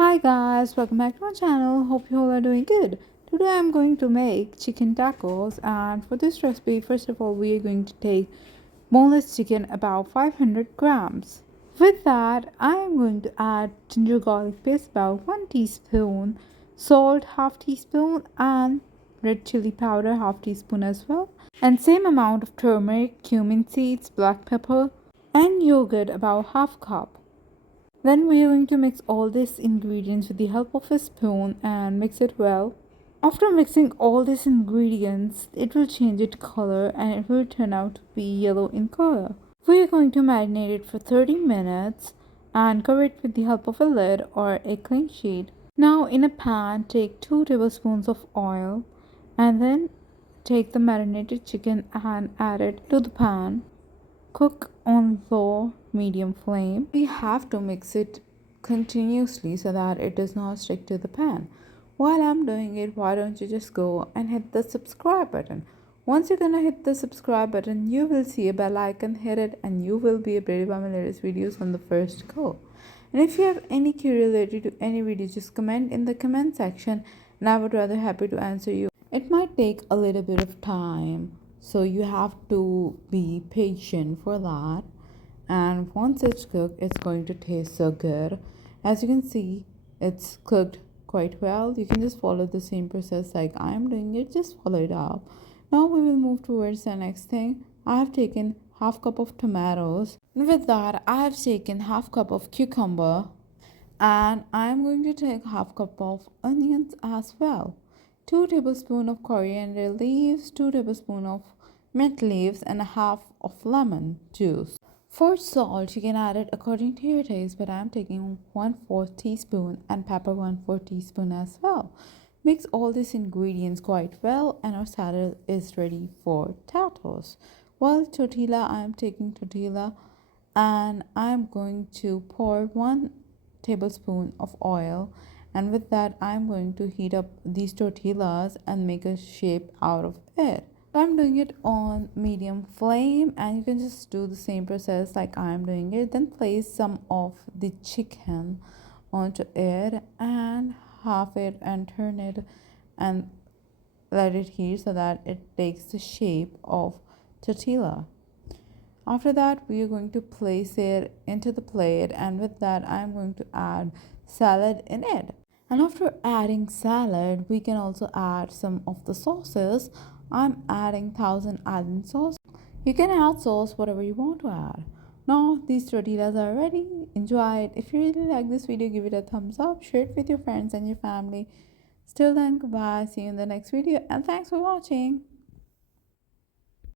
Hi guys, welcome back to my channel. Hope you all are doing good. Today I'm going to make chicken tacos, and for this recipe, first of all, we are going to take boneless chicken about 500 grams. With that, I am going to add ginger garlic paste about 1 teaspoon, salt half teaspoon, and red chili powder half teaspoon as well, and same amount of turmeric, cumin seeds, black pepper, and yogurt about half cup. Then we are going to mix all these ingredients with the help of a spoon and mix it well. After mixing all these ingredients, it will change its color and it will turn out to be yellow in color. We are going to marinate it for 30 minutes and cover it with the help of a lid or a cling sheet. Now in a pan, take 2 tablespoons of oil and then take the marinated chicken and add it to the pan. Cook on low medium flame. We have to mix it continuously so that it does not stick to the pan. While I'm doing it, why don't you just go and hit the subscribe button? Once you're gonna hit the subscribe button, you will see a bell icon, hit it, and you will be updated by my latest videos on the first go. And if you have any curiosity to any video, just comment in the comment section and I would rather happy to answer you. It might take a little bit of time, so you have to be patient for that. And once it's cooked, it's going to taste so good. As you can see, it's cooked quite well. You can just follow the same process like I'm doing it, just follow it up. Now we will move towards the next thing. I have taken half cup of tomatoes. With that, I have taken half cup of cucumber, and I'm going to take half cup of onions as well. 2 tablespoons of coriander leaves, 2 tablespoons of mint leaves, and a half of lemon juice. For salt, you can add it according to your taste, but I'm taking 1/4 teaspoon and pepper 1/4 teaspoon as well. Mix all these ingredients quite well, and our salad is ready for tacos. While tortilla, I'm taking tortilla and I'm going to pour 1 tablespoon of oil, and with that I'm going to heat up these tortillas and make a shape out of it. I'm doing it on medium flame, and you can just do the same process like I'm doing it. Then place some of the chicken onto it and half it and turn it and let it heat so that it takes the shape of tortilla. After that, we are going to place it into the plate, and with that I'm going to add salad in it. And after adding salad, we can also add some of the sauces. I'm adding Thousand Island sauce. You can add sauce whatever you want to add. Now these tortillas are ready. Enjoy it. If you really like this video, give it a thumbs up, share it with your friends and your family. Till then, goodbye, see you in the next video, and thanks for watching.